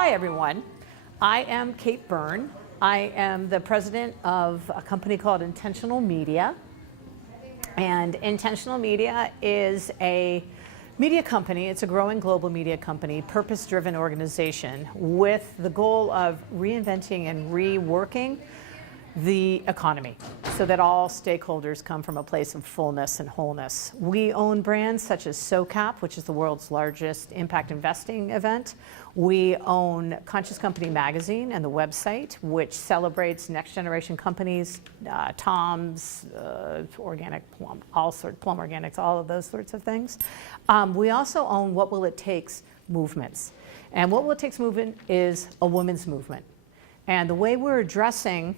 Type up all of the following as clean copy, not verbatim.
Hi, everyone. I am Kate Byrne. I am the president of a company called Intentional Media. And Intentional Media is a media company. It's a growing global media company, purpose-driven organization with the goal of reinventing and reworking the economy so that all stakeholders come from a place of fullness and wholeness. We own brands such as SoCap, which is the world's largest impact investing event. We own Conscious Company magazine and the website, which celebrates next generation companies, Tom's, organic plum, plum organics, all of those sorts of things. We also own What Will It Takes movements. And What Will It Takes movement is a women's movement. And the way we're addressing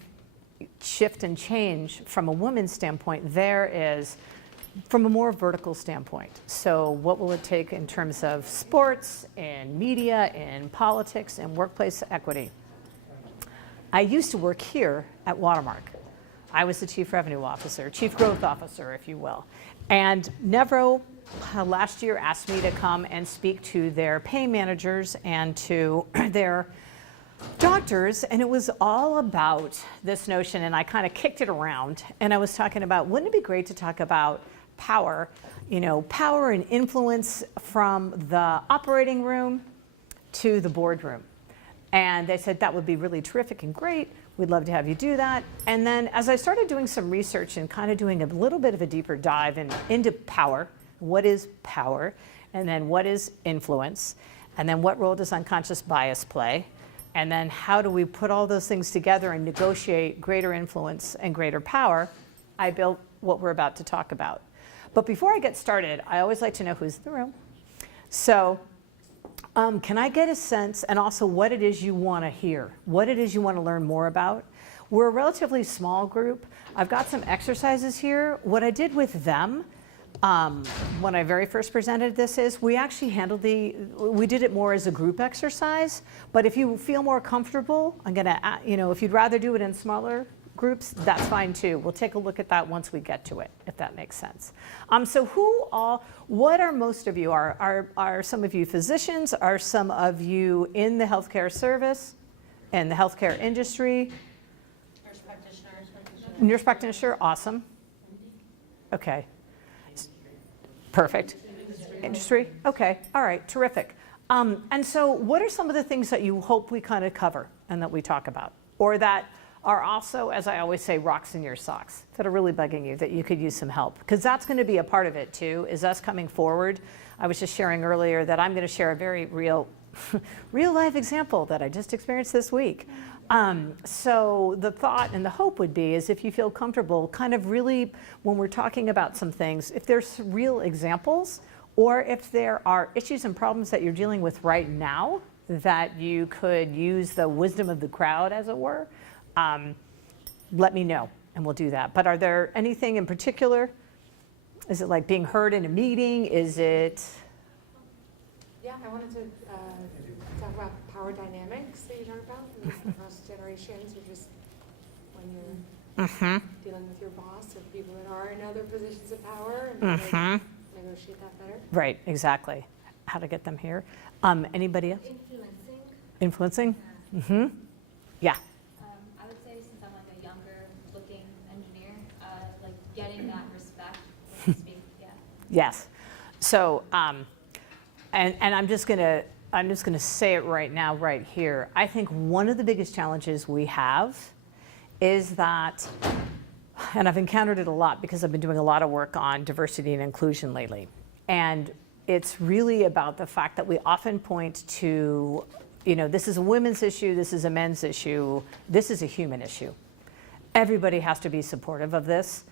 shift and change from a woman's standpoint there is from a more vertical standpoint. So what will it take in terms of sports and media and politics and workplace equity? I used to work here at Watermark. I was the chief revenue officer, chief growth officer, if you will. And Nevro last year asked me to come and speak to their pay managers and to their doctors, and it was all about this notion, and I kind of kicked it around, and I was talking about, wouldn't it be great to talk about power, power and influence from the operating room to the boardroom. And they said that would be really terrific and great. We'd love to have you do that. And then as I started doing some research and kind of doing a little bit of a deeper dive into power, what is power, and then what is influence, and then what role does unconscious bias play? And then how do we put all those things together and negotiate greater influence and greater power? I built what we're about to talk about. But before I get started, I always like to know who's in the room. So can I get a sense, and also what it is you want to hear, what it is you want to learn more about? We're a relatively small group. I've got some exercises here. What I did with them when I very first presented this is we actually we did it more as a group exercise, but if you feel more comfortable, I'm gonna, if you'd rather do it in smaller groups, that's fine too. We'll take a look at that once we get to it, if that makes sense. So what are most of you? Are some of you physicians? Are some of you in the healthcare service, in the healthcare industry? Nurse practitioner. Nurse practitioner, awesome. Okay. Perfect. Industry? Okay, all right, terrific. And so what are some of the things that you hope we kind of cover and that we talk about? Or that are also, as I always say, rocks in your socks, that are really bugging you, that you could use some help? Because that's going to be a part of it too, is us coming forward. I was just sharing earlier that I'm going to share a very real life example that I just experienced this week. So the thought and the hope would be is if you feel comfortable, kind of really, when we're talking about some things, if there's real examples, or if there are issues and problems that you're dealing with right now that you could use the wisdom of the crowd, as it were, let me know and we'll do that. But are there anything in particular? Is it like being heard in a meeting? Is it? Yeah, I wanted to talk about power dynamics that you talked about across generations, or just when you're dealing with your boss or people that are in other positions of power and negotiate that better. Right, exactly. How to get them here. Anybody else? Influencing? Yeah. Yeah. I would say, since I'm like a younger looking engineer, like getting that respect when you speak. Yeah. Yes. So, and I'm just gonna say it right now, right here. I think one of the biggest challenges we have is that, and I've encountered it a lot because I've been doing a lot of work on diversity and inclusion lately. And it's really about the fact that we often point to, this is a women's issue, this is a men's issue, this is a human issue. Everybody has to be supportive of this,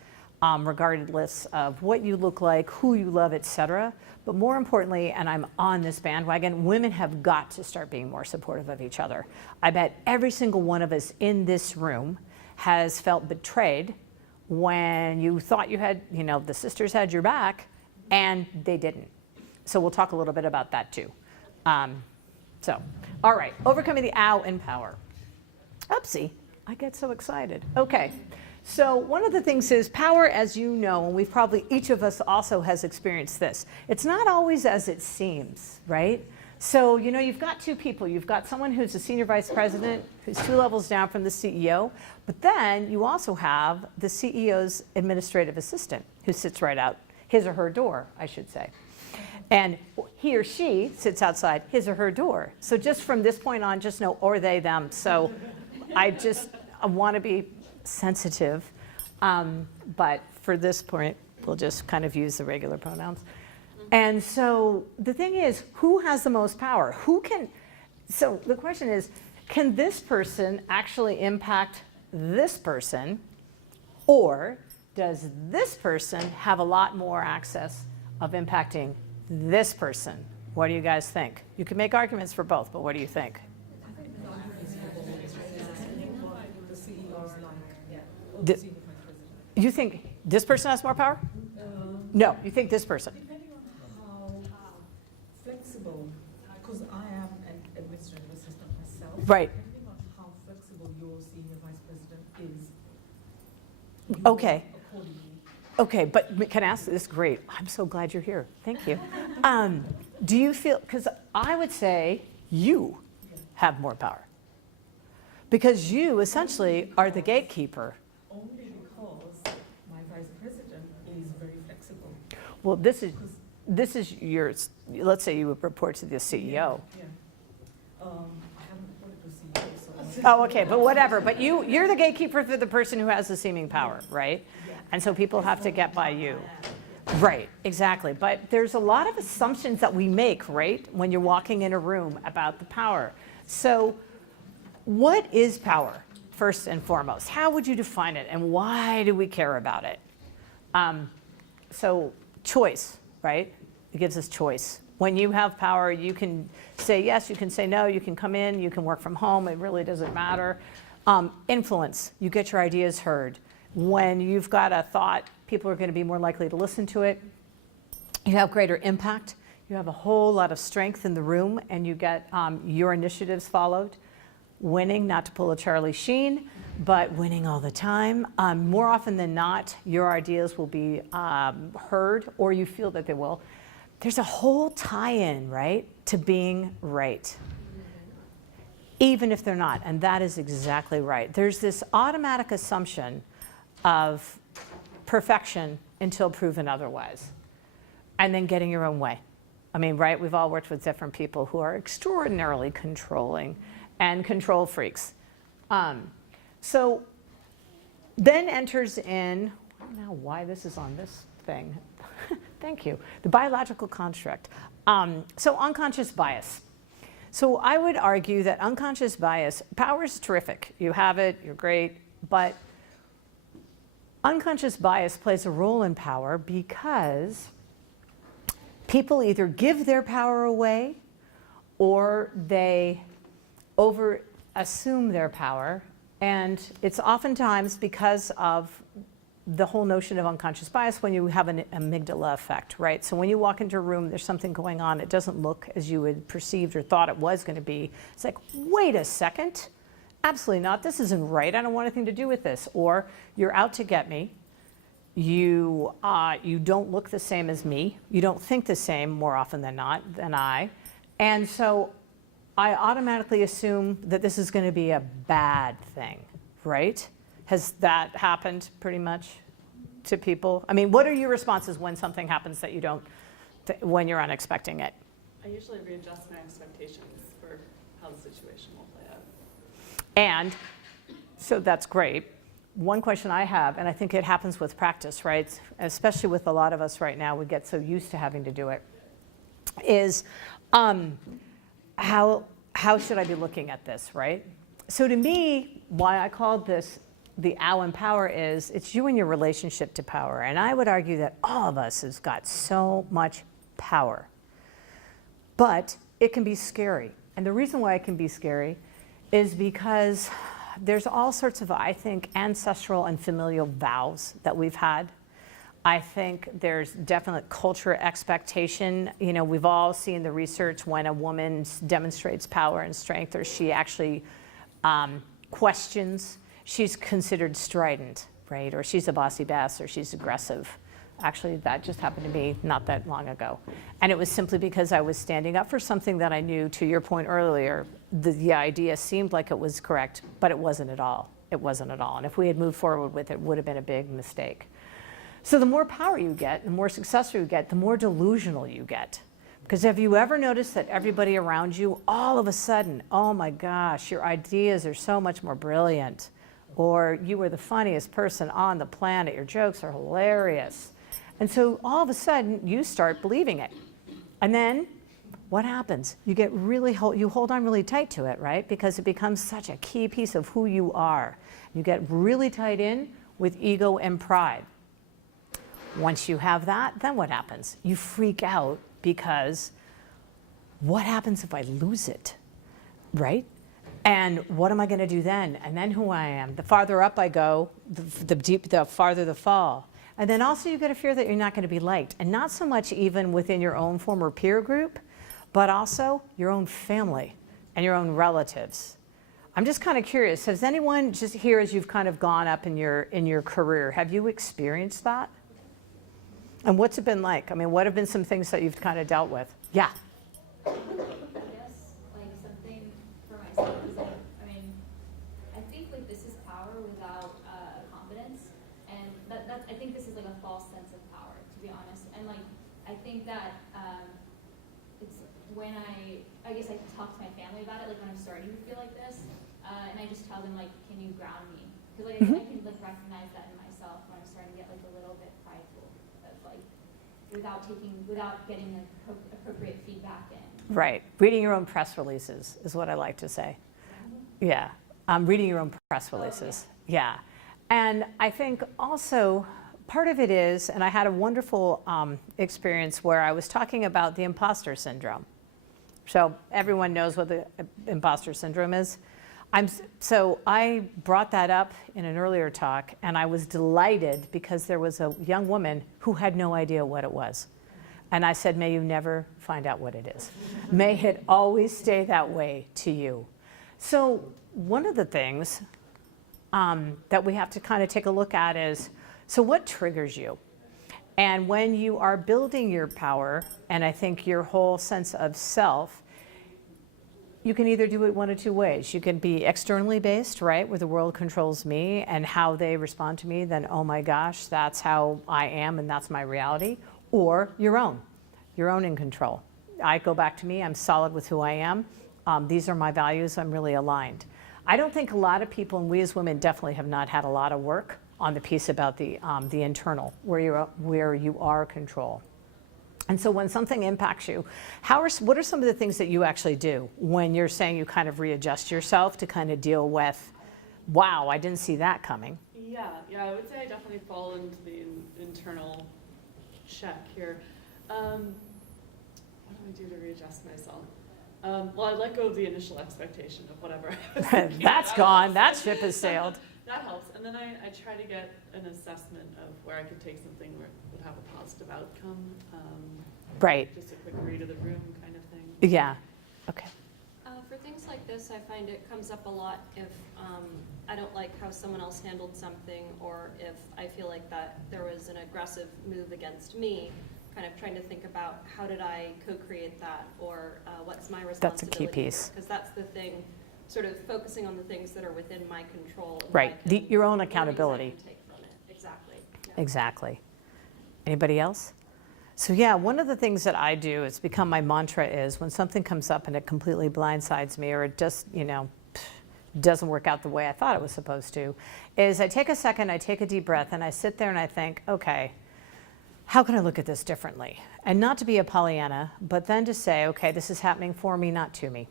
regardless of what you look like, who you love, etc. But more importantly, and I'm on this bandwagon, women have got to start being more supportive of each other. I bet every single one of us in this room has felt betrayed when you thought you had, the sisters had your back, and they didn't. So we'll talk a little bit about that too. All right, overcoming the ow in power. Oopsie, I get so excited. Okay. So one of the things is power, as you know, and each of us also has experienced this. It's not always as it seems, right? So, you've got two people. You've got someone who's a senior vice president, who's 2 levels down from the CEO, but then you also have the CEO's administrative assistant who sits right out his or her door, I should say. And he or she sits outside his or her door. So just from this point on, just know, or they, them. So I want to be sensitive, but for this point, we'll just kind of use the regular pronouns. And so the thing is, who has the most power? So the question is, can this person actually impact this person? Or does this person have a lot more access of impacting this person? What do you guys think? You can make arguments for both, but what do you think? You think this person has more power? No, you think this person. Because I am an administrative assistant myself. Right. Depending on how flexible your senior vice president is. Okay. Accordingly. Okay, but can I ask this? Great. I'm so glad you're here. Thank you. Do you feel, because I would say you have more power. Because you essentially are the gatekeeper. Only because my vice president is very flexible. Well, this is yours. Let's say you would report to the CEO. Yeah. I haven't reported to CEO, so. Oh, okay, but whatever. But you're the gatekeeper for the person who has the seeming power, right? And so people have to get by you. Right, exactly. But there's a lot of assumptions that we make, right, when you're walking in a room about the power. So what is power, first and foremost? How would you define it, and why do we care about it? So choice, right? It gives us choice. When you have power, you can say yes, you can say no, you can come in, you can work from home, it really doesn't matter. Influence, you get your ideas heard. When you've got a thought, people are going to be more likely to listen to it. You have greater impact. You have a whole lot of strength in the room, and you get your initiatives followed. Winning, not to pull a Charlie Sheen, but winning all the time. More often than not, your ideas will be heard, or you feel that they will. There's a whole tie-in, right, to being right, even if they're not, and that is exactly right. There's this automatic assumption of perfection until proven otherwise, and then getting your own way. I mean, right, we've all worked with different people who are extraordinarily controlling and control freaks. So then enters in, I don't know why this is on this thing. Thank you. The biological construct. So unconscious bias. So I would argue that unconscious bias, power is terrific. You have it, you're great, but unconscious bias plays a role in power because people either give their power away or they over assume their power, and it's oftentimes because of the whole notion of unconscious bias when you have an amygdala effect, right? So when you walk into a room, there's something going on, it doesn't look as you had perceived or thought it was going to be. It's like, wait a second, absolutely not, this isn't right, I don't want anything to do with this. Or you're out to get me, you don't look the same as me, you don't think the same more often than not than I, and so I automatically assume that this is going to be a bad thing, right? Has that happened pretty much to people? I mean, what are your responses when something happens that you don't, when you're unexpecting it? I usually readjust my expectations for how the situation will play out. And so that's great. One question I have, and I think it happens with practice, right? Especially with a lot of us right now, we get so used to having to do it, is how should I be looking at this, right? So to me, why I called this the ow in power is it's you and your relationship to power. And I would argue that all of us has got so much power. But it can be scary. And the reason why it can be scary is because there's all sorts of, I think, ancestral and familial vows that we've had. I think there's definite cultural expectation. You know, we've all seen the research when a woman demonstrates power and strength, or she actually questions, she's considered strident, right? Or she's a bossy bass, or she's aggressive. Actually, that just happened to me not that long ago. And it was simply because I was standing up for something that I knew, to your point earlier, the idea seemed like it was correct, but it wasn't at all. It wasn't at all. And if we had moved forward with it, it would have been a big mistake. So the more power you get, the more successful you get, the more delusional you get. Because have you ever noticed that everybody around you, all of a sudden, oh my gosh, your ideas are so much more brilliant, or you are the funniest person on the planet, your jokes are hilarious. And so all of a sudden, you start believing it. And then what happens? You get you hold on really tight to it, right? Because it becomes such a key piece of who you are. You get really tied in with ego and pride. Once you have that, then what happens? You freak out because what happens if I lose it, right? And what am I going to do then? And then who I am. The farther up I go, the farther the fall. And then also you get a fear that you're not going to be liked. And not so much even within your own former peer group, but also your own family and your own relatives. I'm just kind of curious, has anyone just here as you've kind of gone up in your career, have you experienced that? And what's it been like? I mean, what have been some things that you've kind of dealt with? Yeah. I guess like something for myself is like, I mean, I think like this is power without confidence, and that's I think this is like a false sense of power, to be honest. And like I think that it's when I guess I talk to my family about it, like when I'm starting to feel like this, and I just tell them like, can you ground me? Because like I can like recognize that in myself when I'm starting to get like a little bit prideful, of like without getting the appropriate feedback in. Right. Reading your own press releases is what I like to say. Yeah. Reading your own press releases. Yeah. And I think also part of it is, and I had a wonderful experience where I was talking about the imposter syndrome. So everyone knows what the imposter syndrome is. So I brought that up in an earlier talk, and I was delighted because there was a young woman who had no idea what it was. And I said, may you never find out what it is. May it always stay that way to you. So one of the things that we have to kind of take a look at is, so what triggers you? And when you are building your power, and I think your whole sense of self, you can either do it one of two ways. You can be externally based, right, where the world controls me and how they respond to me, then, oh my gosh, that's how I am and that's my reality. Or your own in control. I go back to me, I'm solid with who I am. These are my values, I'm really aligned. I don't think a lot of people, and we as women definitely have not had a lot of work on the piece about the internal, where you are control. And so when something impacts you, what are some of the things that you actually do when you're saying you kind of readjust yourself to kind of deal with, wow, I didn't see that coming? Yeah, I would say I definitely fall into the internal check here. What do I do to readjust myself? Well, I let go of the initial expectation of whatever I was thinking That's about. gone, that ship has sailed. That helps. And then I try to get an assessment of where I could take something where it would have a positive outcome. Right. Just a quick read of the room kind of thing. Yeah, okay. For things like this, I find it comes up a lot if I don't like how someone else handled something, or if I feel like that there was an aggressive move against me, kind of trying to think about how did I co-create that, or what's my responsibility. That's a key piece. Because that's the thing, sort of focusing on the things that are within my control. Right, your own learnings I accountability. can take from it. Exactly. Yeah. Exactly. Anybody else? So yeah, one of the things that I do, it's become my mantra, is when something comes up and it completely blindsides me, or it just, doesn't work out the way I thought it was supposed to, is I take a second, I take a deep breath, and I sit there and I think, okay, how can I look at this differently? And not to be a Pollyanna, but then to say, okay, this is happening for me, not to me,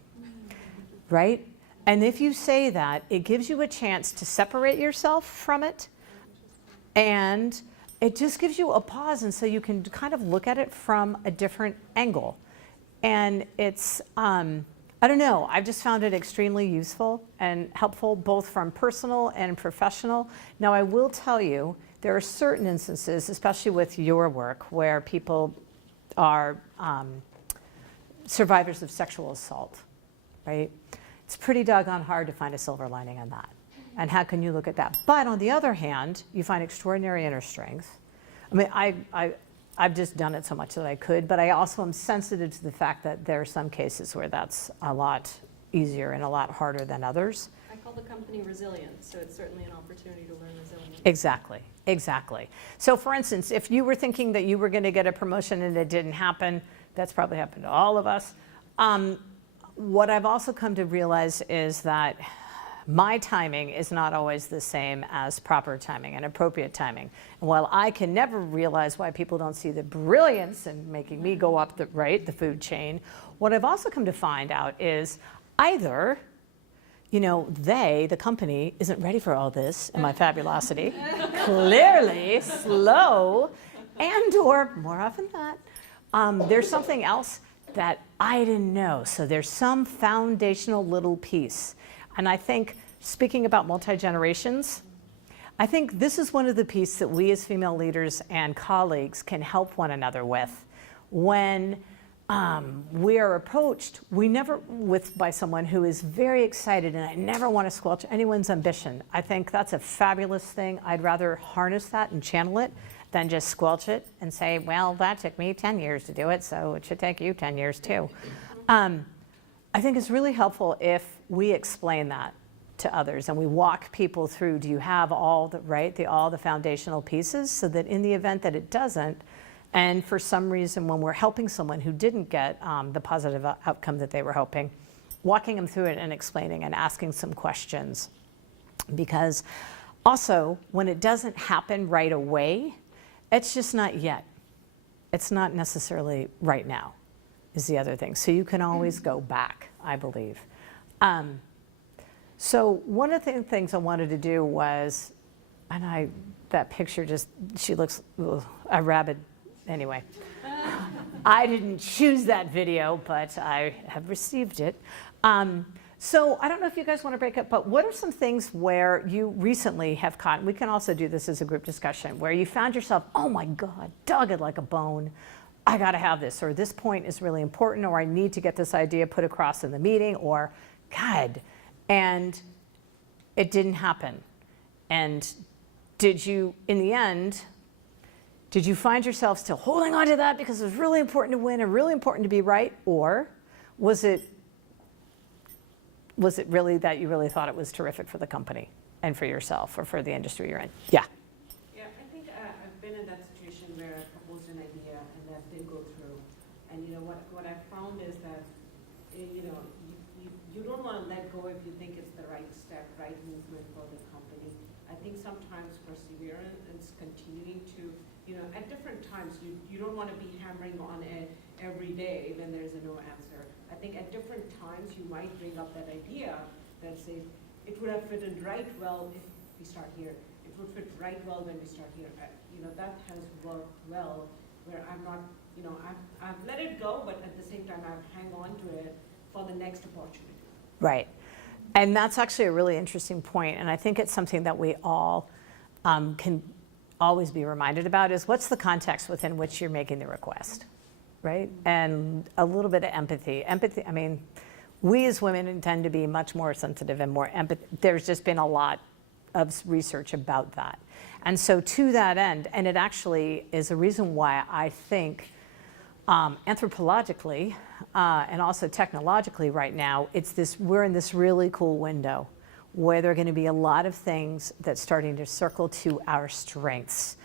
right? And if you say that, it gives you a chance to separate yourself from it, and it just gives you a pause, and so you can kind of look at it from a different angle. And it's, I don't know, I've just found it extremely useful and helpful, both from personal and professional. Now, I will tell you, there are certain instances, especially with your work, where people are survivors of sexual assault, right? It's pretty doggone hard to find a silver lining on that. And how can you look at that? But on the other hand, you find extraordinary inner strength. I mean, I've just done it so much that I could, but I also am sensitive to the fact that there are some cases where that's a lot easier and a lot harder than others. I call the company resilient, so it's certainly an opportunity to learn resilience. Exactly, exactly. So for instance, if you were thinking that you were going to get a promotion and it didn't happen, that's probably happened to all of us. What I've also come to realize is that my timing is not always the same as proper timing and appropriate timing. And while I can never realize why people don't see the brilliance in making me go up the food chain, what I've also come to find out is either, the company isn't ready for all this and my fabulosity, clearly slow, and or more often than that, there's something else that I didn't know. So there's some foundational little piece. And I think, speaking about multi-generations, I think this is one of the pieces that we as female leaders and colleagues can help one another with. When we are approached, by someone who is very excited, and I never want to squelch anyone's ambition. I think that's a fabulous thing. I'd rather harness that and channel it than just squelch it and say, well, that took me 10 years to do it, so it should take you 10 years too. I think it's really helpful if we explain that to others and we walk people through, do you have all the foundational pieces, so that in the event that it doesn't, and for some reason when we're helping someone who didn't get the positive outcome that they were hoping, walking them through it and explaining and asking some questions. Because also, when it doesn't happen right away, it's just not yet. It's not necessarily right now, is the other thing. So you can always go back, I believe. So one of the things I wanted to do was, that picture she looks a rabid, anyway. I didn't choose that video, but I have received it. So I don't know if you guys want to break up, but what are some things where you recently have caught, we can also do this as a group discussion, where you found yourself, oh my God, dogged like a bone, I got to have this, or this point is really important, or I need to get this idea put across in the meeting, or God, and it didn't happen. And did you, in the end, did you find yourself still holding on to that because it was really important to win and really important to be right, or was it really that you really thought it was terrific for the company and for yourself or for the industry you're in? Yeah. Yeah, I think I've been in that situation where I proposed an idea and that didn't go through. And what I found is that you don't want to let go if you think it's the right step, right movement for the company. I think sometimes perseverance is continuing to, at different times, you don't want to be hammering on it every day when there's a no answer. I think at different times you might bring up that idea that says, it would have fitted right well if we start here. It would fit right well when we start here. That has worked well, where I'm not, I've let it go, but at the same time I hang on to it for the next opportunity. Right. And that's actually a really interesting point, and I think it's something that we all can always be reminded about, is what's the context within which you're making the request, right? And a little bit of empathy. Empathy, I mean, we as women tend to be much more sensitive and more empathy. There's just been a lot of research about that. And so to that end, and it actually is a reason why I think anthropologically and also technologically right now, we're in this really cool window where there are going to be a lot of things that's starting to circle to our strengths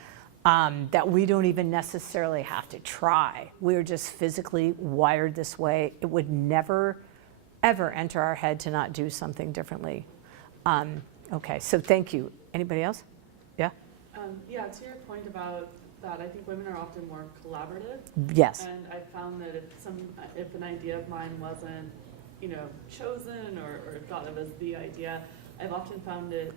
that we don't even necessarily have to try. We're just physically wired this way. It would never, ever enter our head to not do something differently. Okay, so thank you. Anybody else? Yeah? Yeah, to your point about that, I think women are often more collaborative. Yes. And I found that if an idea of mine wasn't, chosen or thought of as the idea, I've often found a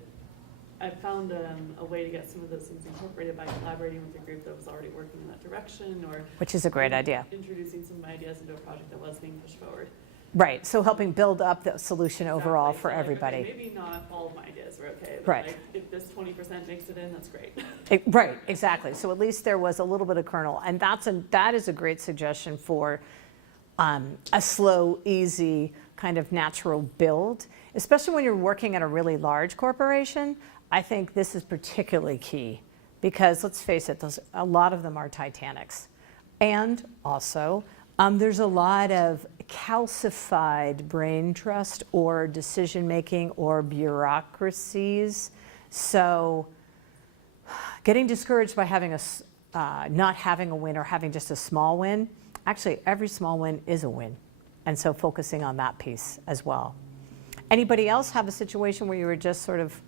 way to get some of those things incorporated by collaborating with a group that was already working in that direction, or which is a great idea. Introducing some ideas into a project that was being pushed forward. Right, so helping build up the solution overall Exactly. for So everybody. Okay, maybe not all of my ideas were okay, but Right. if this 20% makes it in, that's great. Right, exactly. So at least there was a little bit of kernel, and that is a great suggestion for a slow, easy, kind of natural build, especially when you're working at a really large corporation. I think this is particularly key because let's face it, a lot of them are Titanics. And also, there's a lot of calcified brain trust or decision-making or bureaucracies. So getting discouraged by having not having a win or having just a small win, actually every small win is a win. And so focusing on that piece as well. Anybody else have a situation where you were just sort of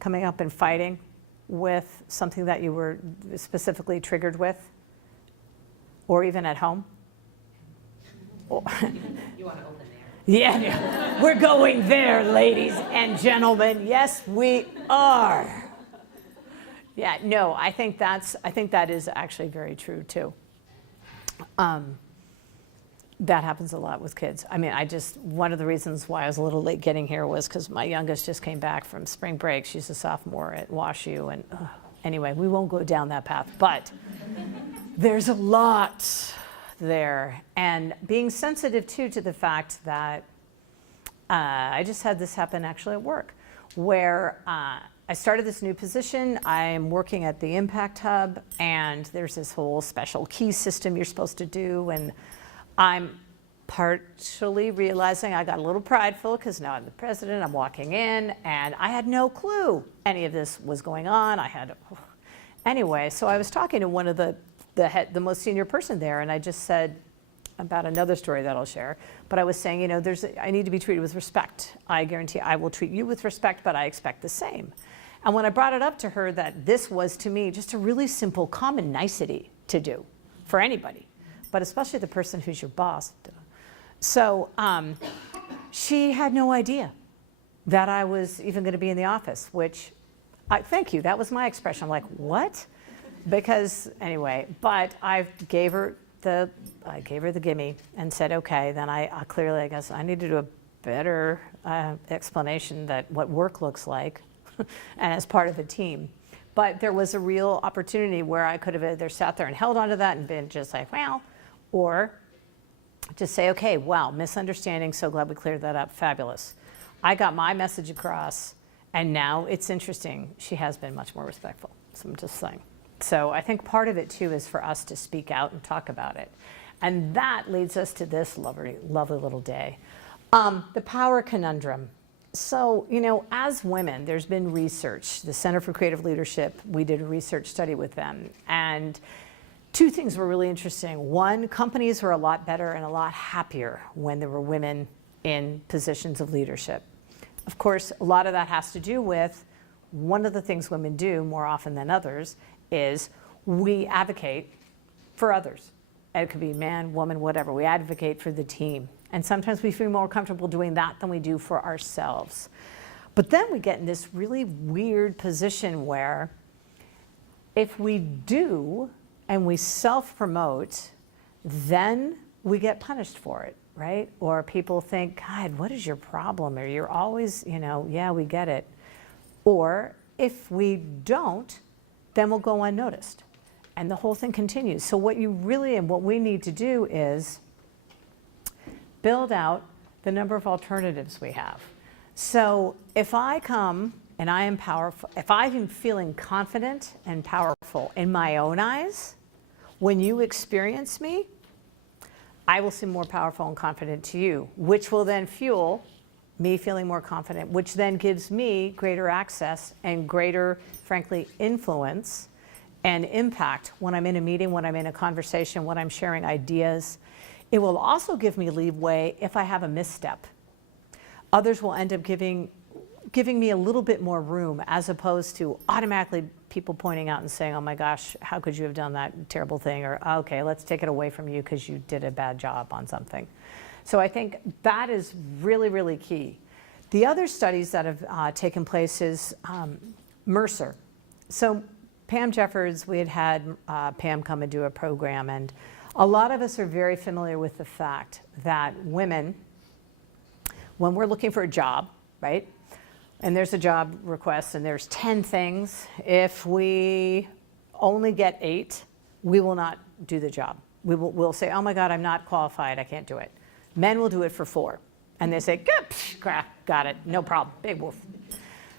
coming up and fighting with something that you were specifically triggered with? Or even at home? You want to open there? Yeah, we're going there, ladies and gentlemen. Yes, we are. Yeah, no, I think that is actually very true too. That happens a lot with kids. I mean, one of the reasons why I was a little late getting here was because my youngest just came back from spring break. She's a sophomore at WashU, and anyway, we won't go down that path, but there's a lot there. And being sensitive too to the fact that I just had this happen actually at work, where I started this new position. I'm working at the Impact Hub, and there's this whole special key system you're supposed to do, and I'm partially realizing I got a little prideful because now I'm the president, I'm walking in, and I had no clue any of this was going on. Anyway, so I was talking to one of the most senior person there, and I just said about another story that I'll share, but I was saying, I need to be treated with respect. I guarantee I will treat you with respect, but I expect the same. And when I brought it up to her that this was to me just a really simple common nicety to do for anybody, but especially the person who's your boss. So she had no idea that I was even going to be in the office, which, thank you, that was my expression. I'm like, what? Because anyway, but I gave her the gimme and said, okay, then I clearly, I guess I need to do a better explanation that what work looks like and as part of a team. But there was a real opportunity where I could have either sat there and held onto that and been just like, well, or just say, okay, wow, misunderstanding, so glad we cleared that up, fabulous. I got my message across, and now it's interesting. She has been much more respectful, so I'm just saying. So I think part of it too is for us to speak out and talk about it. And that leads us to this lovely, lovely little day. The power conundrum. So, as women, there's been research. The Center for Creative Leadership, we did a research study with them. And two things were really interesting. One, companies were a lot better and a lot happier when there were women in positions of leadership. Of course, a lot of that has to do with one of the things women do more often than others is we advocate for others. It could be man, woman, whatever. We advocate for the team. And sometimes we feel more comfortable doing that than we do for ourselves. But then we get in this really weird position where if we do and we self-promote, then we get punished for it, right? Or people think, God, what is your problem? Or you're always, yeah, we get it. Or if we don't, then we'll go unnoticed. And the whole thing continues. So what we need to do is build out the number of alternatives we have. So if I come and I am powerful, if I am feeling confident and powerful in my own eyes, when you experience me, I will seem more powerful and confident to you, which will then fuel me feeling more confident, which then gives me greater access and greater, frankly, influence and impact when I'm in a meeting, when I'm in a conversation, when I'm sharing ideas. It will also give me leeway if I have a misstep. Others will end up giving me a little bit more room as opposed to automatically people pointing out and saying, oh my gosh, how could you have done that terrible thing? Or, okay, let's take it away from you because you did a bad job on something. So I think that is really, really key. The other studies that have taken place is Mercer. So Pam Jeffords, we had Pam come and do a program, and a lot of us are very familiar with the fact that women, when we're looking for a job, right? And there's a job request and there's 10 things. If we only get 8, we will not do the job. We'll say, oh my God, I'm not qualified, I can't do it. Men will do it for 4. And they say, crap, got it, no problem, big woof.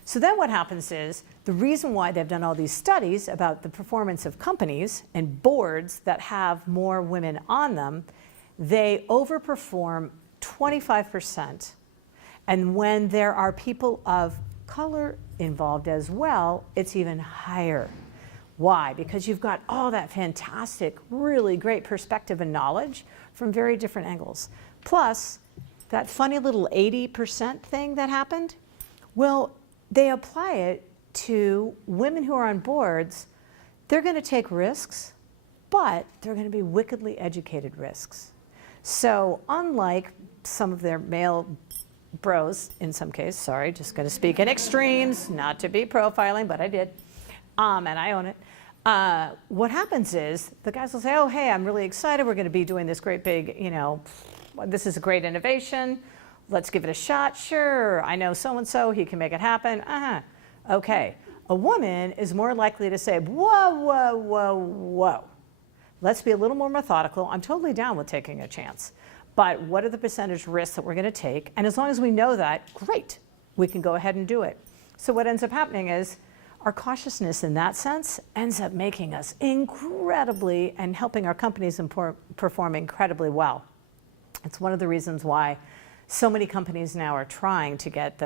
So then what happens is, the reason why they've done all these studies about the performance of companies and boards that have more women on them, they overperform 25%. And when there are people of color involved as well, it's even higher. Why? Because you've got all that fantastic, really great perspective and knowledge from very different angles. Plus, that funny little 80% thing that happened, well, they apply it to women who are on boards. They're going to take risks, but they're going to be wickedly educated risks. So unlike some of their male bros, in some case, sorry, just going to speak in extremes, not to be profiling, but I did, and I own it. What happens is the guys will say, oh, hey, I'm really excited. We're going to be doing this great big, this is a great innovation. Let's give it a shot. Sure, I know so-and-so, he can make it happen. Okay. A woman is more likely to say, whoa, whoa, whoa, whoa. Let's be a little more methodical. I'm totally down with taking a chance. But what are the percentage risks that we're going to take? And as long as we know that, great, we can go ahead and do it. So what ends up happening is our cautiousness in that sense ends up making us incredibly and helping our companies perform incredibly well. It's one of the reasons why so many companies now are trying to get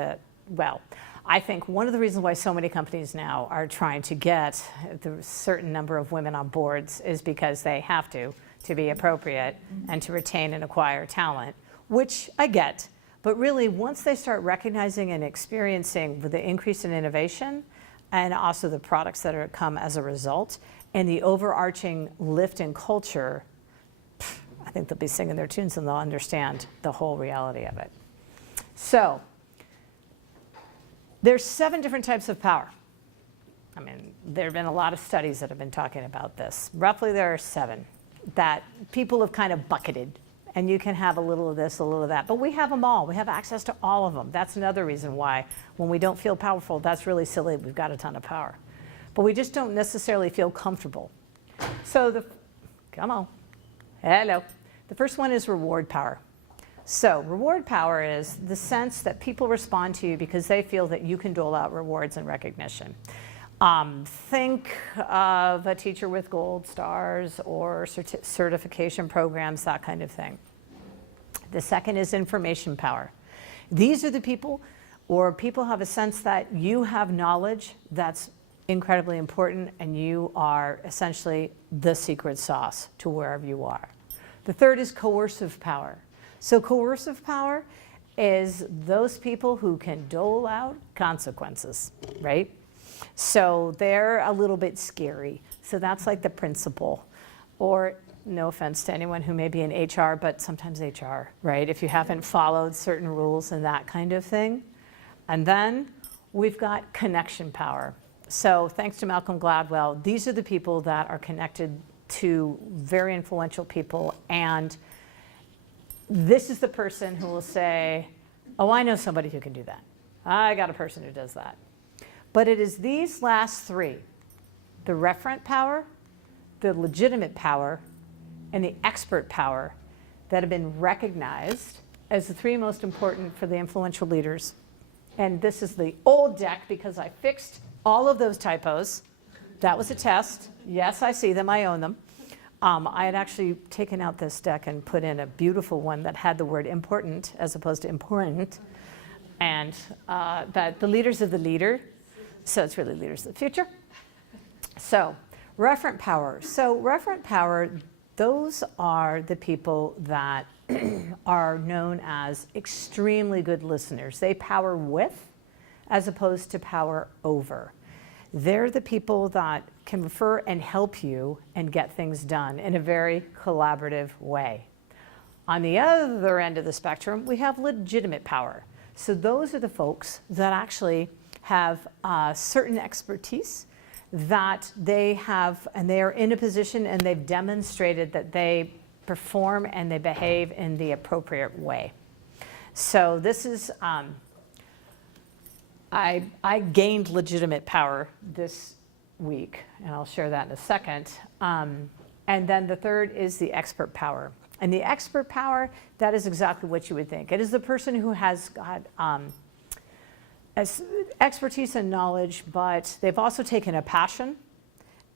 I think one of the reasons why so many companies now are trying to get the certain number of women on boards is because they have to be appropriate and to retain and acquire talent, which I get. But really, once they start recognizing and experiencing the increase in innovation and also the products that are come as a result and the overarching lift in culture, I think they'll be singing their tunes and they'll understand the whole reality of it. So there's 7 different types of power. I mean, there have been a lot of studies that have been talking about this. Roughly there are 7 that people have kind of bucketed. And you can have a little of this, a little of that. But we have them all. We have access to all of them. That's another reason why when we don't feel powerful, that's really silly. We've got a ton of power. But we just don't necessarily feel comfortable. So come on. Hello. The first one is reward power. So reward power is the sense that people respond to you because they feel that you can dole out rewards and recognition. Think of a teacher with gold stars or certification programs, that kind of thing. The second is information power. These are the people, or people have a sense that you have knowledge that's incredibly important and you are essentially the secret sauce to wherever you are. The third is coercive power. So coercive power is those people who can dole out consequences, right? So they're a little bit scary. So that's like the principal. Or, no offense to anyone who may be in HR, but sometimes HR, right? If you haven't followed certain rules and that kind of thing. And then we've got connection power. So thanks to Malcolm Gladwell, these are the people that are connected to very influential people. And this is the person who will say, oh, I know somebody who can do that. I got a person who does that. But it is these last 3, the referent power, the legitimate power, and the expert power, that have been recognized as the 3 most important for the influential leaders. And this is the old deck because I fixed all of those typos. That was a test. Yes, I see them. I own them. I had actually taken out this deck and put in a beautiful one that had the word important as opposed to important. And that the leaders of the leader. So it's really leaders of the future. So referent power. So referent power, those are the people that are known as extremely good listeners. They power with as opposed to power over. They're the people that can refer and help you and get things done in a very collaborative way. On the other end of the spectrum, we have legitimate power. So those are the folks that actually have certain expertise that they have, and they are in a position and they've demonstrated that they perform and they behave in the appropriate way. So this is, I gained legitimate power this week, and I'll share that in a second. And then the third is the expert power. And the expert power, that is exactly what you would think. It is the person who has got as expertise and knowledge, but they've also taken a passion,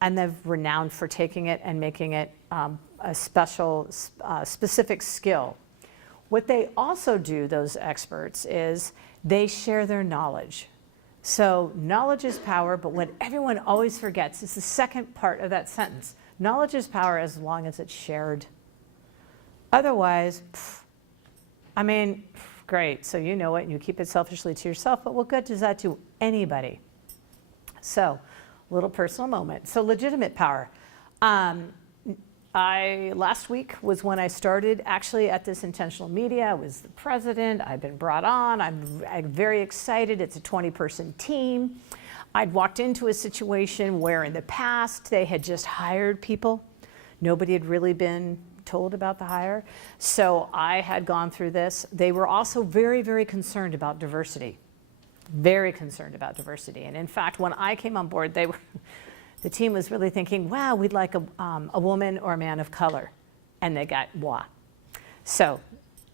and they're renowned for taking it and making it a special, specific skill. What they also do, those experts, is they share their knowledge. So knowledge is power, but what everyone always forgets is the second part of that sentence. Knowledge is power as long as it's shared. Otherwise, I mean, great, so you know it and you keep it selfishly to yourself, but what good does that do anybody? So, little personal moment. So legitimate power. Last week was when I started actually at this intentional media. I was the president. I've been brought on. I'm very excited. It's a 20-person team. I'd walked into a situation where in the past they had just hired people. Nobody had really been told about the hire. So I had gone through this. They were also very, very concerned about diversity. Very concerned about diversity. And in fact, when I came on board, the team was really thinking, wow, we'd like a woman or a man of color. And they got moi. So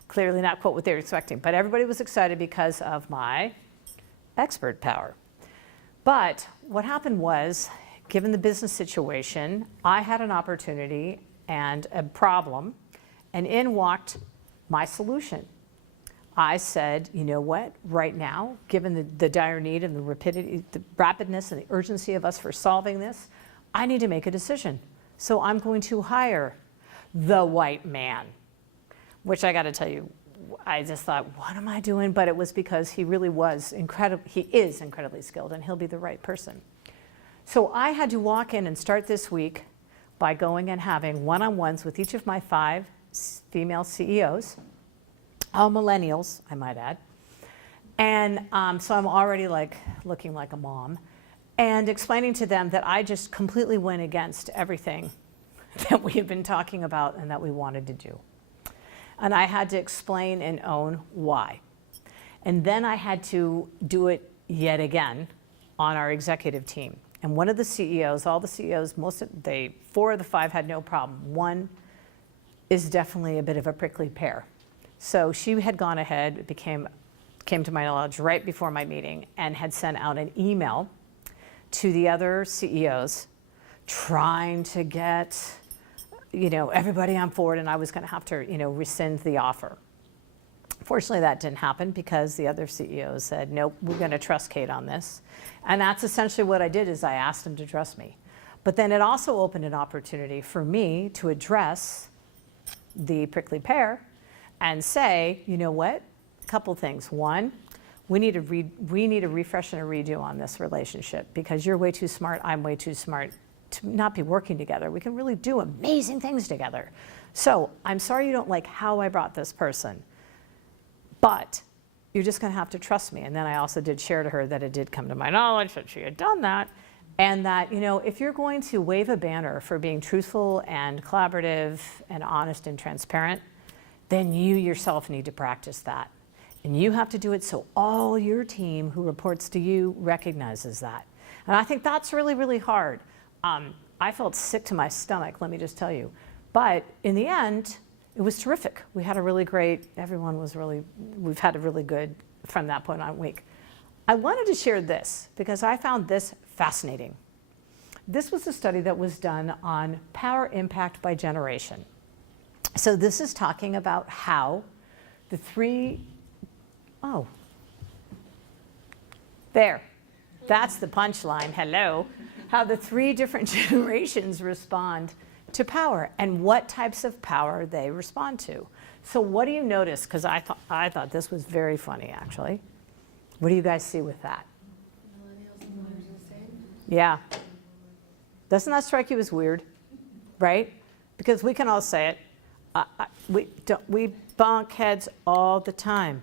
clearly not quite what they were expecting. But everybody was excited because of my expert power. But what happened was, given the business situation, I had an opportunity and a problem, and in walked my solution. I said, you know what, right now, given the dire need and the rapidity, the rapidness and the urgency of us for solving this, I need to make a decision. So I'm going to hire the white man, which I got to tell you, I just thought, what am I doing? But it was because he really was he is incredibly skilled, and he'll be the right person. So I had to walk in and start this week by going and having one-on-ones with each of my 5 female CEOs, all millennials, I might add. And so I'm already like looking like a mom, and explaining to them that I just completely went against everything that we have been talking about and that we wanted to do. And I had to explain and own why. And then I had to do it yet again on our executive team. And one of the CEOs, all the CEOs, 4 of the 5 had no problem. One is definitely a bit of a prickly pear. So she had gone ahead, came to my knowledge right before my meeting, and had sent out an email to the other CEOs trying to get everybody on board, and I was going to have to rescind the offer. Fortunately, that didn't happen because the other CEOs said, nope, we're going to trust Kate on this. And that's essentially what I did, is I asked them to trust me. But then it also opened an opportunity for me to address the prickly pear and say, you know what, a couple things. One, we need a refresh and a redo on this relationship, because you're way too smart, I'm way too smart to not be working together. We can really do amazing things together. So I'm sorry you don't like how I brought this person, but you're just going to have to trust me. And then I also did share to her that it did come to my knowledge that she had done that, and that if you're going to wave a banner for being truthful and collaborative and honest and transparent, then you yourself need to practice that. And you have to do it so all your team who reports to you recognizes that. And I think that's really, really hard. I felt sick to my stomach, let me just tell you. But in the end, it was terrific. We had a really great, we've had a really good, from that point on, week. I wanted to share this because I found this fascinating. This was a study that was done on power impact by generation. So this is talking about how the that's the punchline, hello. How the 3 different generations respond to power and what types of power they respond to. So what do you notice? Because I thought this was very funny, actually. What do you guys see with that? Millennials and boomers are the same. Yeah. Doesn't that strike you as weird? Right? Because we can all say it. We bonk heads all the time,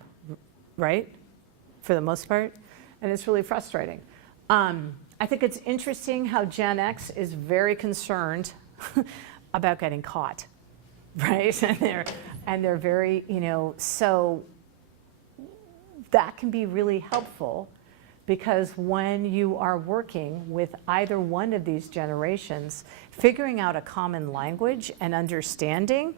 right? For the most part. And it's really frustrating. I think it's interesting how Gen X is very concerned about getting caught, right? And they're very, so that can be really helpful, because when you are working with either one of these generations, figuring out a common language and understanding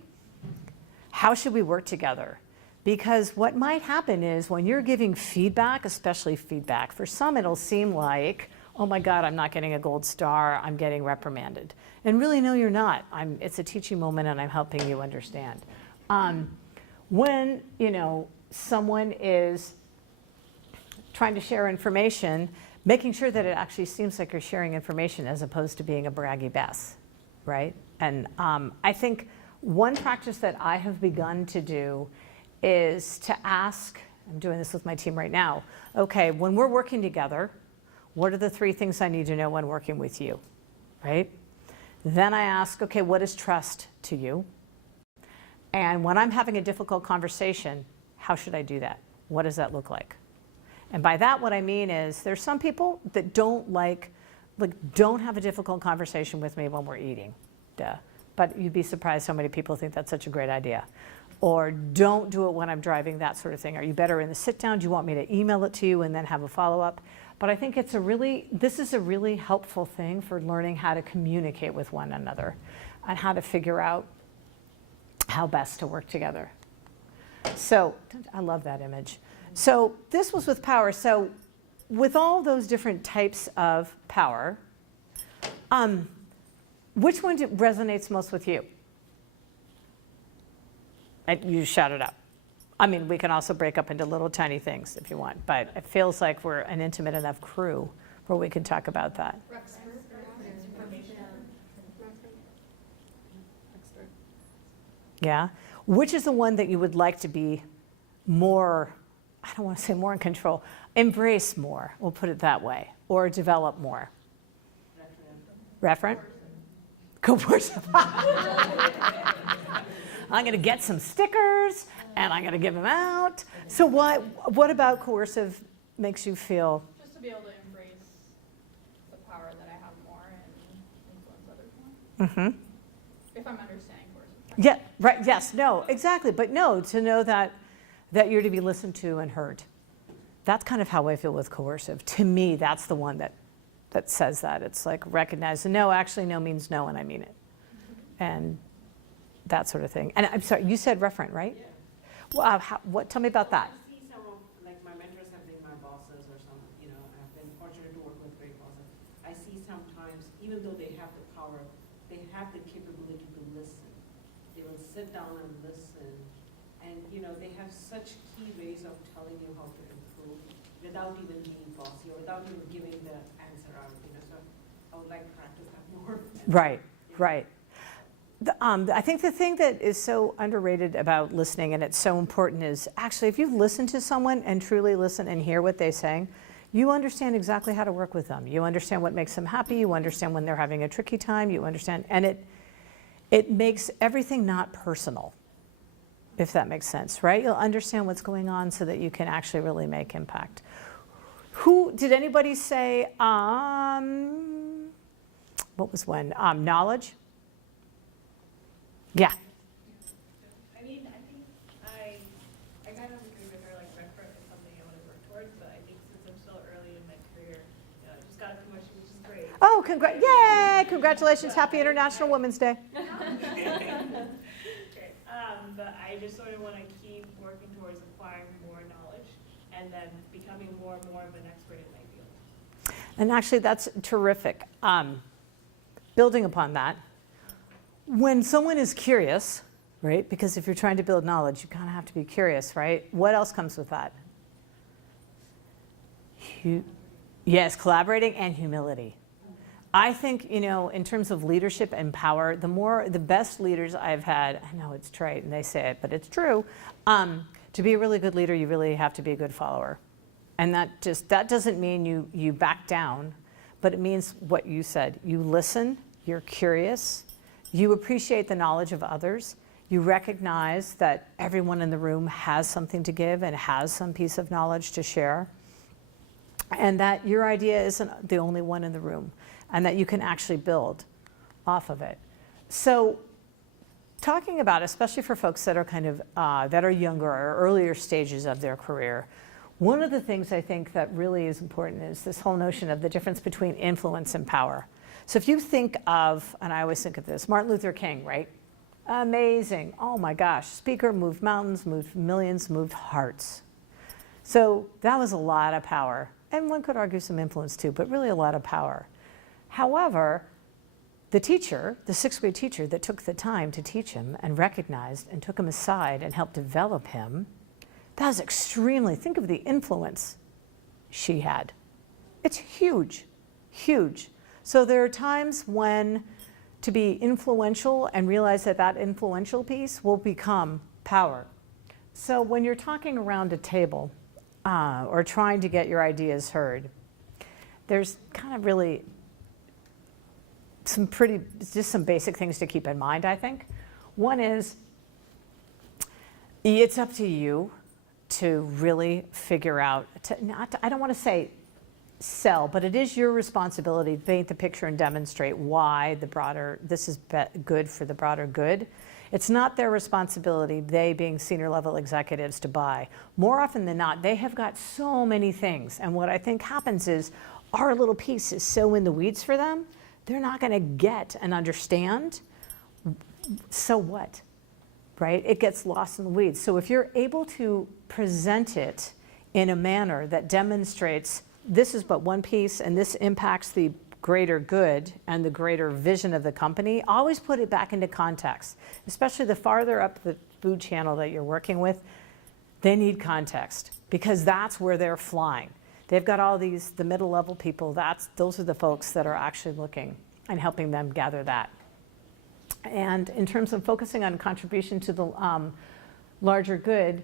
how should we work together. Because what might happen is when you're giving feedback, especially feedback, for some it'll seem like, oh my God, I'm not getting a gold star, I'm getting reprimanded. And really, no, you're not. It's a teaching moment and I'm helping you understand. When, someone is trying to share information, making sure that it actually seems like you're sharing information as opposed to being a braggy Bess, right? And I think one practice that I have begun to do is to ask, I'm doing this with my team right now, okay, when we're working together, what are the 3 things I need to know when working with you, right? Then I ask, okay, what is trust to you? And when I'm having a difficult conversation, how should I do that? What does that look like? And by that, what I mean is there's some people that don't don't have a difficult conversation with me when we're eating. Duh. But you'd be surprised how many people think that's such a great idea. Or don't do it when I'm driving, that sort of thing. Are you better in the sit down? Do you want me to email it to you and then have a follow-up? But I think this is a really helpful thing for learning how to communicate with one another and how to figure out how best to work together. So I love that image. So this was with power. So with all those different types of power, which one resonates most with you? And you shout it out. I mean, we can also break up into little tiny things if you want, but it feels like we're an intimate enough crew where we can talk about that. Yeah? Which is the one that you would like to be more, I don't want to say more in control, embrace more, we'll put it that way, or develop more? Referent? Coercive. I'm going to get some stickers and I'm going to give them out. So what about coercive makes you feel? Just to be able to embrace the power that I have more and influence others more. Mm-hmm. If I'm understanding coercive. Yeah, right, yes, no, exactly. But no, to know that you're to be listened to and heard. That's kind of how I feel with coercive. To me, that's the one that says that. It's like recognize, no, actually no means no, and I mean it. And that sort of thing. And I'm sorry, you said referent, right? Yeah. Well, tell me about that. I see some of, my mentors have been my bosses or some, I've been fortunate to work with great bosses. I see sometimes, even though they have the power, they have the capability to listen. They will sit down and listen. And, they have such key ways of telling you how to improve without even being bossy or without even giving the answer out, So I would like to practice that more. Right, right. I think the thing that is so underrated about listening, and it's so important, is actually if you listen to someone and truly listen and hear what they're saying, you understand exactly how to work with them. You understand what makes them happy. You understand when they're having a tricky time. You understand, and it makes everything not personal, if that makes sense, right? You'll understand what's going on so that you can actually really make impact. Did anybody say, what was when? Knowledge? Yeah. I mean, I think I kind of agree with her, referent is something I want to work towards, but I think since I'm still early in my career, I just got a promotion, which is great. Oh, yay! Congratulations. Happy International Women's Day. Great. But I just sort of want to keep working towards acquiring more knowledge and then becoming more and more of an expert in my field. And actually, that's terrific. Building upon that, when someone is curious, right? Because if you're trying to build knowledge, you kind of have to be curious, right? What else comes with that? Yes, collaborating and humility. I think, in terms of leadership and power, the best leaders I've had, I know it's trite and they say it, but it's true. To be a really good leader, you really have to be a good follower. And that doesn't mean you back down, but it means what you said. You listen, you're curious, you appreciate the knowledge of others, you recognize that everyone in the room has something to give and has some piece of knowledge to share, and that your idea isn't the only one in the room, and that you can actually build off of it. So talking about, especially for folks that are kind of, that are younger or earlier stages of their career, one of the things I think that really is important is this whole notion of the difference between influence and power. So if you think of, and I always think of this, Martin Luther King, right? Amazing. Oh my gosh. Speaker moved mountains, moved millions, moved hearts. So that was a lot of power. And one could argue some influence too, but really a lot of power. However, the teacher, the sixth grade teacher that took the time to teach him and recognized and took him aside and helped develop him, that was extremely, think of the influence she had. It's huge, huge. So there are times when to be influential and realize that that influential piece will become power. So when you're talking around a table or trying to get your ideas heard, there's kind of really just some basic things to keep in mind, I think. One is, it's up to you to really figure out, I don't want to say sell, but it is your responsibility to paint the picture and demonstrate why this is good for the broader good. It's not their responsibility, they being senior level executives, to buy. More often than not, they have got so many things. And what I think happens is our little piece is so in the weeds for them, they're not going to get and understand. So what, right? It gets lost in the weeds. So if you're able to present it in a manner that demonstrates this is but one piece and this impacts the greater good and the greater vision of the company, always put it back into context. Especially the farther up the food channel that you're working with, they need context because that's where they're flying. They've got all the middle level people, those are the folks that are actually looking and helping them gather that. And in terms of focusing on contribution to the larger good,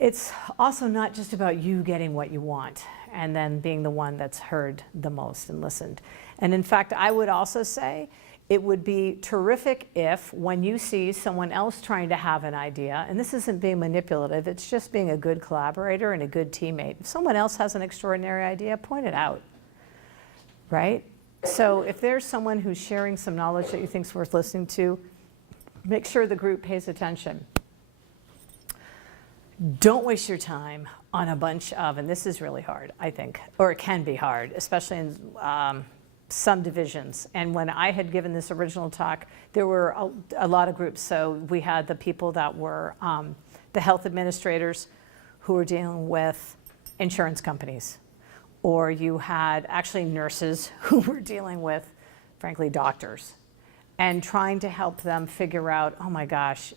it's also not just about you getting what you want and then being the one that's heard the most and listened. And in fact, I would also say it would be terrific if when you see someone else trying to have an idea, and this isn't being manipulative, it's just being a good collaborator and a good teammate. If someone else has an extraordinary idea, point it out, right? So if there's someone who's sharing some knowledge that you think is worth listening to, make sure the group pays attention. Don't waste your time on a bunch of, and this is really hard, I think, or it can be hard, especially in some divisions. And when I had given this original talk, there were a lot of groups. So we had the people that were the health administrators who were dealing with insurance companies, or you had actually nurses who were dealing with, frankly, doctors, and trying to help them figure out, oh my gosh,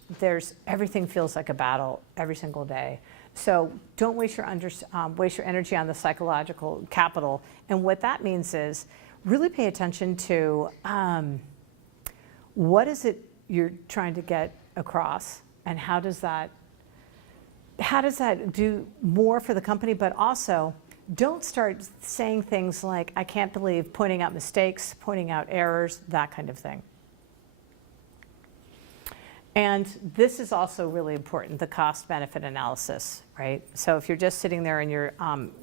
everything feels like a battle every single day. So don't waste your energy on the psychological capital. And what that means is really pay attention to what is it you're trying to get across, and how does that do more for the company, but also don't start saying things like, I can't believe, pointing out mistakes, pointing out errors, that kind of thing. And this is also really important, the cost-benefit analysis, right? So if you're just sitting there and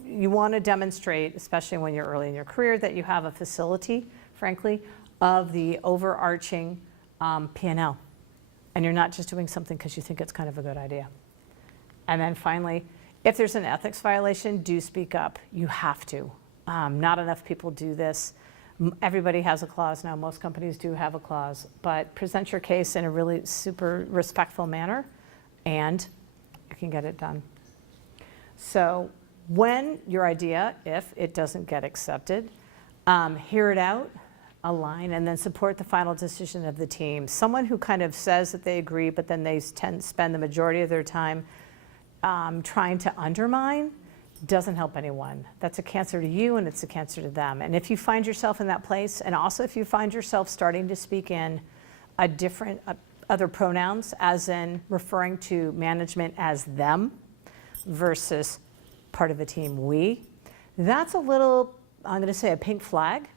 you want to demonstrate, especially when you're early in your career, that you have a facility, frankly, of the overarching P&L. And you're not just doing something because you think it's kind of a good idea. And then finally, if there's an ethics violation, do speak up. You have to. Not enough people do this. Everybody has a clause now. Most companies do have a clause, but present your case in a really super respectful manner and you can get it done. So when your idea, if it doesn't get accepted, hear it out, align, and then support the final decision of the team. Someone who kind of says that they agree, but then they tend to spend the majority of their time trying to undermine, doesn't help anyone. That's a cancer to you and it's a cancer to them. And if you find yourself in that place, and also if you find yourself starting to speak in a different, other pronouns, as in referring to management as them versus part of the team we, that's a little, I'm going to say, a pink flag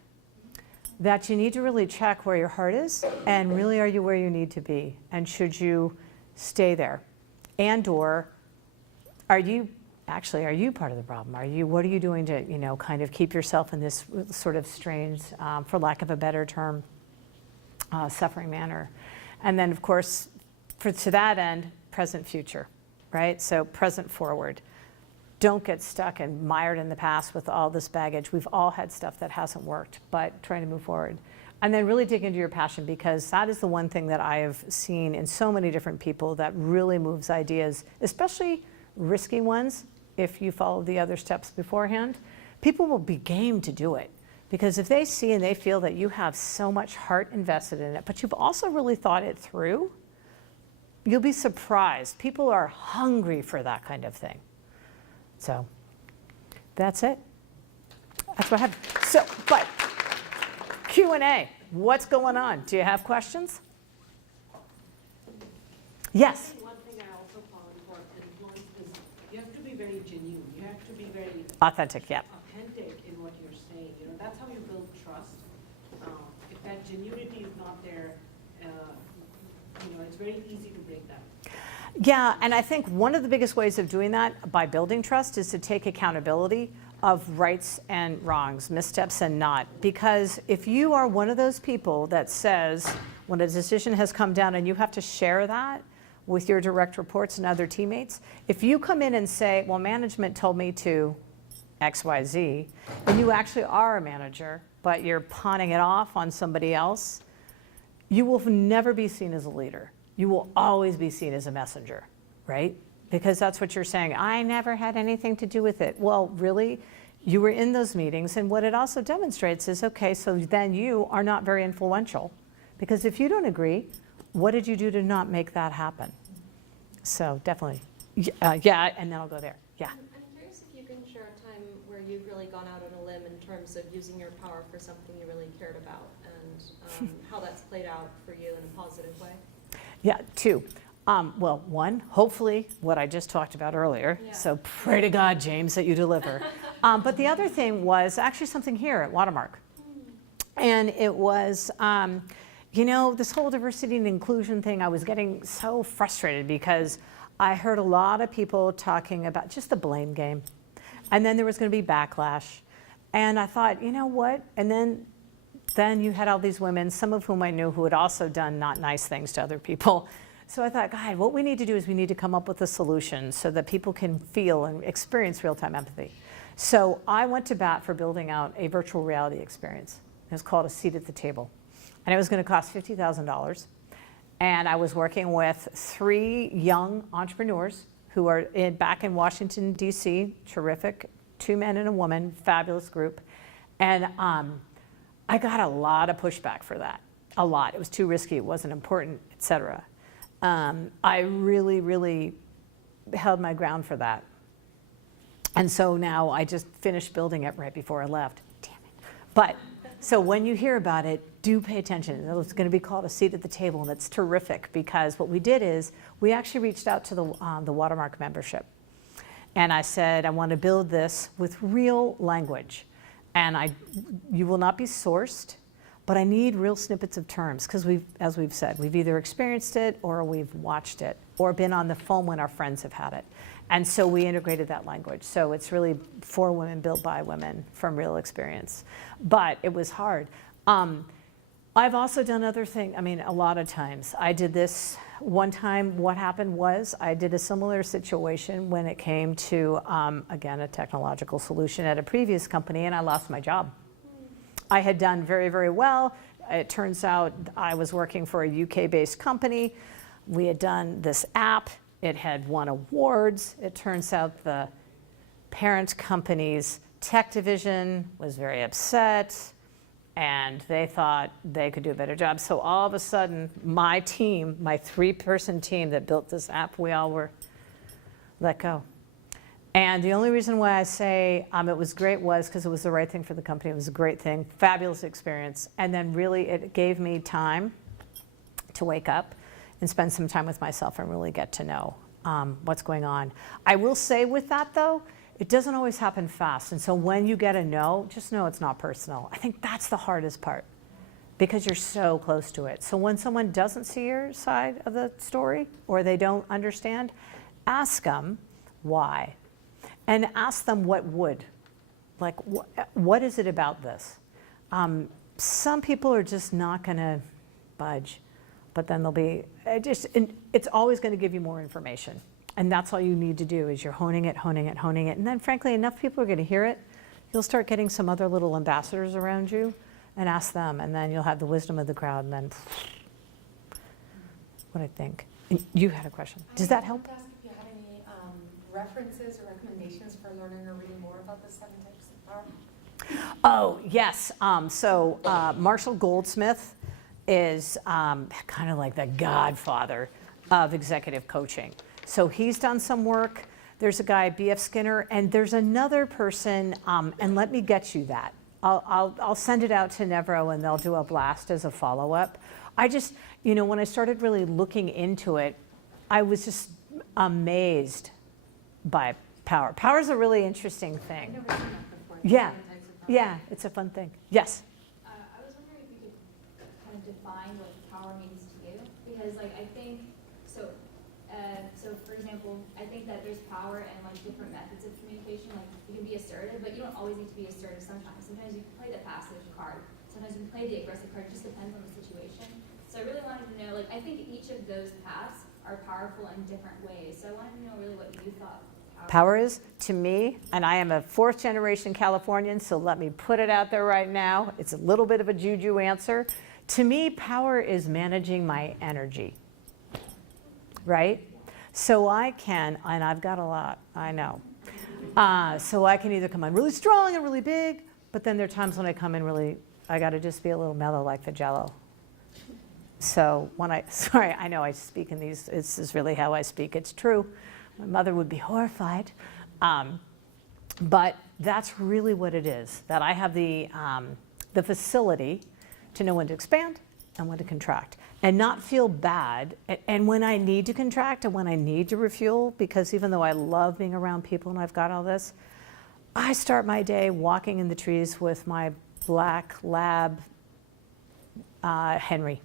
that you need to really check where your heart is, and really are you where you need to be, and should you stay there, and or are you part of the problem? What are you doing to, kind of keep yourself in this sort of strange, for lack of a better term, suffering manner? And then, of course, to that end, present, future, right? So present, forward. Don't get stuck and mired in the past with all this baggage. We've all had stuff that hasn't worked, but trying to move forward. And then really dig into your passion, because that is the one thing that I have seen in so many different people that really moves ideas, especially risky ones. If you follow the other steps beforehand, people will be game to do it. Because if they see and they feel that you have so much heart invested in it, but you've also really thought it through, you'll be surprised. People are hungry for that kind of thing. So that's it. That's what I have. So, but Q&A, what's going on? Do you have questions? Yes. One thing I also found for influence is you have to be very genuine. You have to be very Authentic, yeah. authentic in what you're saying. You know, that's how you build trust. If that genuinity is not there, you know, it's very easy to break that. Yeah, and I think one of the biggest ways of doing that by building trust is to take accountability of rights and wrongs, missteps and not. Because if you are one of those people that says when a decision has come down and you have to share that with your direct reports and other teammates, if you come in and say, well, management told me to XYZ, and you actually are a manager, but you're pawning it off on somebody else, you will never be seen as a leader. You will always be seen as a messenger, right? Because that's what you're saying. I never had anything to do with it. Well, really, you were in those meetings, and what it also demonstrates is, okay, so then you are not very influential. Because if you don't agree, what did you do to not make that happen? So definitely, yeah, and then I'll go there, yeah. I'm curious if you can share a time where you've really gone out on a limb in terms of using your power for something you really cared about, and how that's played out for you in a positive way. Yeah, two. Well, one, hopefully what I just talked about earlier. Yeah. So pray to God, James, that you deliver. But the other thing was actually something here at Watermark. And it was, you know, this whole diversity and inclusion thing, I was getting so frustrated because I heard a lot of people talking about just the blame game. And then there was going to be backlash. And I thought, you know what? And then you had all these women, some of whom I knew, who had also done not nice things to other people. So I thought, God, what we need to do is we need to come up with a solution so that people can feel and experience real-time empathy. So I went to bat for building out a virtual reality experience. It was called A Seat at the Table. And it was going to cost $50,000. And I was working with 3 young entrepreneurs who are back in Washington, D.C., terrific, 2 men and a woman, fabulous group. And I got a lot of pushback for that, a lot. It was too risky, it wasn't important, et cetera. I really, really held my ground for that. And so now I just finished building it right before I left. Damn it. But, so when you hear about it, do pay attention. It's going to be called A Seat at the Table, and it's terrific because what we did is we actually reached out to the Watermark membership. And I said, I want to build this with real language. And you will not be sourced, but I need real snippets of terms because as we've said, we've either experienced it or we've watched it or been on the phone when our friends have had it. And so we integrated that language. So it's really for women, built by women from real experience. But it was hard. I've also done other things. I mean, a lot of times. I did this one time. What happened was I did a similar situation when it came to, again, a technological solution at a previous company, and I lost my job. I had done very, very well. It turns out I was working for a UK-based company. We had done this app. It had won awards. It turns out the parent company's tech division was very upset, and they thought they could do a better job. So all of a sudden, my team, my 3-person team that built this app, we all were let go. And the only reason why I say it was great was because it was the right thing for the company. It was a great thing, fabulous experience. And then really it gave me time to wake up and spend some time with myself and really get to know what's going on. I will say with that though, it doesn't always happen fast. And so when you get a no, just know it's not personal. I think that's the hardest part because you're so close to it. So when someone doesn't see your side of the story or they don't understand, ask them why. And ask them what would. Like, what is it about this? Some people are just not going to budge, but then they'll be, it's always going to give you more information. And that's all you need to do is you're honing it. And then frankly, enough people are going to hear it. You'll start getting some other little ambassadors around you and ask them, and then you'll have the wisdom of the crowd, and then what I think. And you had a question. Does that help? I wanted to ask if you had any references or recommendations for learning or reading more about the 7 types of power? Oh, yes. So Marshall Goldsmith is kind of like the godfather of executive coaching. So he's done some work. There's a guy, B.F. Skinner, and there's another person, and let me get you that. I'll send it out to Nevro, and they'll do a blast as a follow-up. I just, when I started really looking into it, I was just amazed by power. Power is a really interesting thing. I've never seen that before. Yeah. 7 types of power. Yeah, it's a fun thing. Yes? I was wondering if you could kind of define what power means to you, because like I think so for example, I think that there's power in like different methods of communication. Like you can be assertive, but you don't always need to be assertive. Sometimes you can play the passive card. Sometimes you can play the aggressive card. It just depends on the situation. So I really wanted to know, like I think each of those paths are powerful in different ways. So I wanted to know really what you thought Power is, to me, and I am a 4th generation Californian, so let me put it out there right now. It's a little bit of a juju answer. To me, power is managing my energy, right? So I can, and I've got a lot, I know. So I can either come in really strong and really big, but then there are times when I come in really, I got to just be a little mellow like the Jell-O. So when I know I speak in these, this is really how I speak, it's true. My mother would be horrified. But that's really what it is, that I have the facility to know when to expand and when to contract and not feel bad. And when I need to contract and when I need to refuel, because even though I love being around people and I've got all this, I start my day walking in the trees with my black lab, Henry,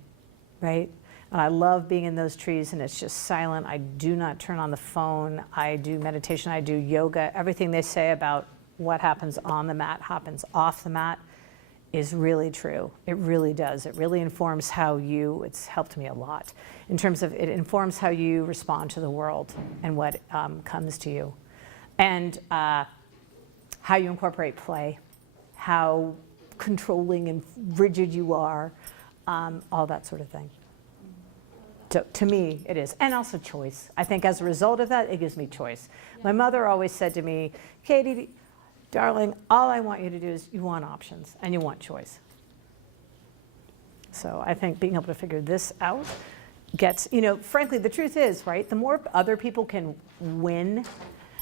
right? And I love being in those trees and it's just silent. I do not turn on the phone. I do meditation, I do yoga. Everything they say about what happens on the mat happens off the mat is really true. It really does. It really informs how it's helped me a lot in terms of it informs how you respond to the world and what comes to you. And how you incorporate play, how controlling and rigid you are, all that sort of thing. To me, it is. And also choice. I think as a result of that, it gives me choice. Yeah. My mother always said to me, Katie, darling, all I want you to do is you want options and you want choice. So I think being able to figure this out gets, frankly, the truth is, right, the more other people can win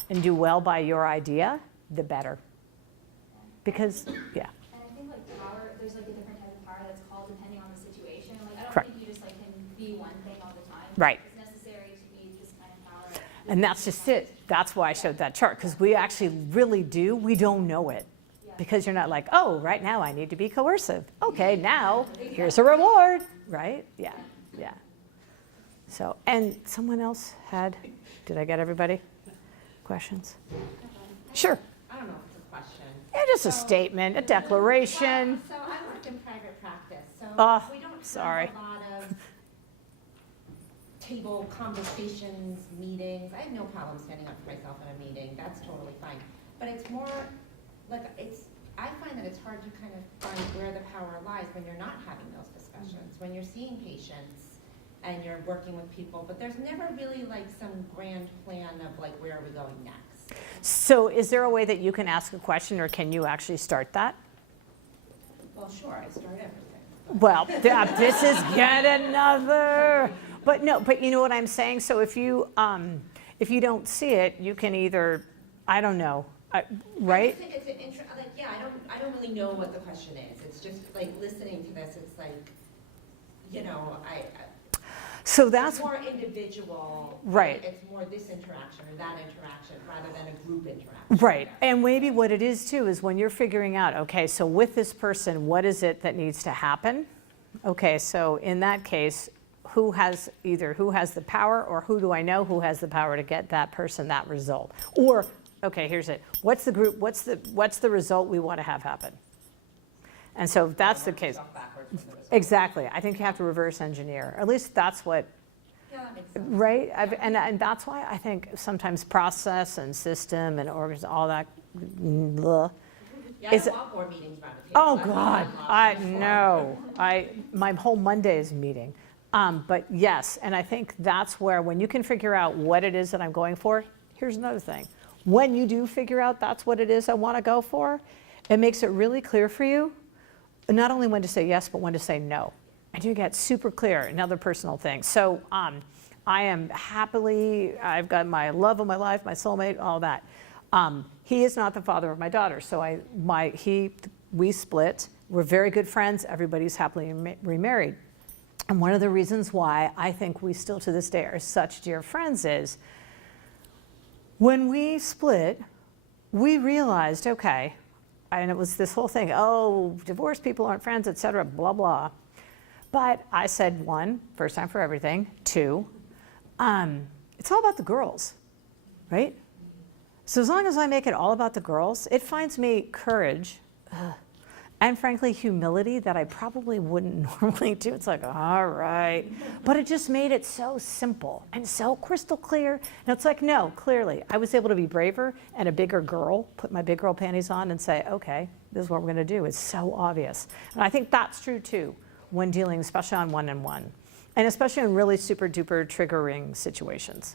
and do well by your idea, the better. Because, yeah. And I think like power, there's like a different type of power that's called depending on the situation. Like I don't Correct. think you just like can be one thing all the time. Right. It's necessary to be this kind of power. And that's just it. That's why I showed that chart, because we actually really do. We don't know it. Yeah. Because you're not like, oh, right now I need to be coercive. Okay, now here's a reward, right? Yeah, yeah. So, and someone else did I get everybody? Questions? Sure. I don't know if it's a question. Yeah, just a statement, a declaration. So I work in private practice, so Oh, we don't sorry. have a lot of table conversations, meetings. I have no problem standing up for myself in a meeting. That's totally fine. But it's more like I find that it's hard to kind of find where the power lies when you're not having those discussions, when you're seeing patients and you're working with people, but there's never really like some grand plan of like where are we going next. So is there a way that you can ask a question, or can you actually start that? Well, sure, I start everything. Well, this is yet another. But no, but you know what I'm saying? So if you don't see it, you can either, I don't know, right? I just think it's an I don't really know what the question is. It's just like listening to this, it's like, So that's it's more individual. Right. It's more this interaction or that interaction rather than a group interaction. right. And maybe what it is too is when you're figuring out, okay, so with this person, what is it that needs to happen? Okay, so in that case, who has the power, or who do I know who has the power to get that person that result? Or, okay, here's it. What's the group, what's the result we want to have happen? And so if that's the case. Exactly. I think you have to reverse engineer. At least that's what, Yeah, that makes sense. right? And that's why I think sometimes process and system and all that, blah, Yeah, I Is don't it- want more meetings around the table. Oh, I've been God, on I, lobbying before. no, my whole Monday is meeting. But yes, and I think that's where, when you can figure out what it is that I'm going for, here's another thing. When you do figure out that's what it is I want to go for, it makes it really clear for you, not only when to say yes, but when to say no. And you get super clear, another personal thing. So I am happily, I've got my love of my life, my soulmate, all that. He is not the father of my daughter, so we split. We're very good friends. Everybody's happily remarried. And one of the reasons why I think we still to this day are such dear friends is when we split, we realized, okay, and it was this whole thing, oh, divorced people aren't friends, et cetera, blah, blah. But I said, one, first time for everything. Two, it's all about the girls, right? So as long as I make it all about the girls, it finds me courage and frankly humility that I probably wouldn't normally do. It's like, all right. But it just made it so simple and so crystal clear. And it's like, no, clearly, I was able to be braver and a bigger girl, put my big girl panties on and say, okay, this is what we're gonna do. It's so obvious. And I think that's true too when dealing, especially on one-on-one, and especially in really super duper triggering situations.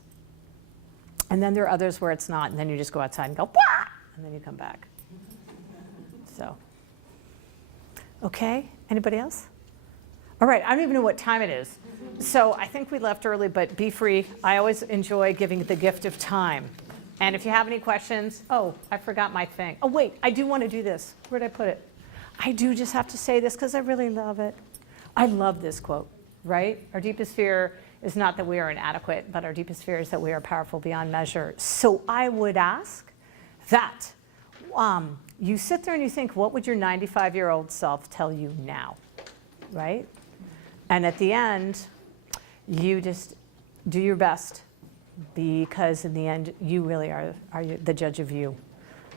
And then there are others where it's not, and then you just go outside and go, wah! And then you come back. So, okay, anybody else? All right, I don't even know what time it is. So I think we left early, but be free. I always enjoy giving the gift of time. And if you have any questions, oh, I forgot my thing. Oh wait, I do want to do this. Where'd I put it? I do just have to say this because I really love it. I love this quote, right? Our deepest fear is not that we are inadequate, but our deepest fear is that we are powerful beyond measure. So I would ask that you sit there and you think, what would your 95-year-old self tell you now, right? And at the end, you just do your best, because in the end, you really are the judge of you.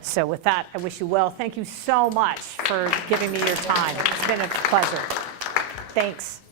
So with that, I wish you well. Thank you so much for giving me your time. It's been a pleasure. Thanks.